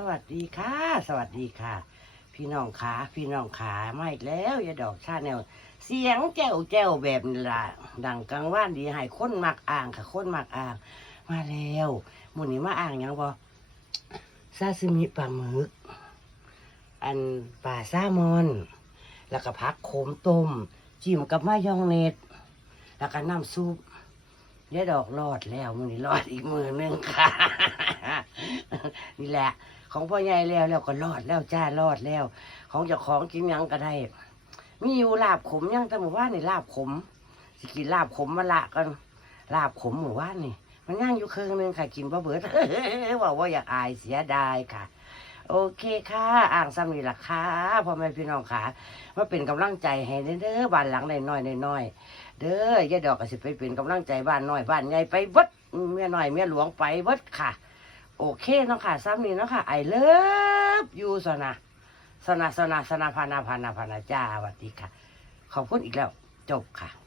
สวัสดีค่ะ สวัสดีค่ะ พี่น้องขาพี่น้องขาไมาอีกแล้วอย่าดอกชาแนว เสียงแจ้วแจ้วแบบนี้ละดังกลางว่านดีให้คนมักอ่างค่ะคนมักอ่าง มาแล้วมูนี้มาอ่างยังบ่ซาซิมิปลาหมึก อันปลาซลมอน แล้วก็ผักโขมต้ม จิ้มกับมายองเนสแล้วก็น้ำซุปยายดอกรอดแล้วมือนี้รอดอีกมือหนึงค่ะ นี่แหละ ของพ่อใหญ่แล้วแล้วก็รอดแล้วจ้ารอดแล้ว ของเจ้าของกินยังก็ได้มีอยู่ลาบขมยังแต่หมู่บ้านนี่ลาบขมสิกินลาบขมมาละกันลาบขมหมู่บ้านนี่ มันย่างอยู่ครึ่งหนึงค่ะ กินบ่เบิดบอกว่าอยากอายเสียดายค่ะ โอเคค่ะ อ่างซ้ำนี่ล่ะค่ะพ่อแม่พี่น้องค่ะมาเป็นกำลังใจให้เด้อบ้านหลังน้อยๆน้อยๆเด้อยาดอกก็สิไปเป็นกำลังใจบ้านน้อยบ้านใหญ่ไปเบิดเมียน้อยเมียหลวงไปเบิดค่ะ โอเคเนาะค่ะซ้ำนี่เนาะค่ะไอเลิฟยูสนะสนะสนะสนะพานาพานาพานาจ้าสวัสดีค่ะ ขอบคุณอีกแล้ว จบค่ะ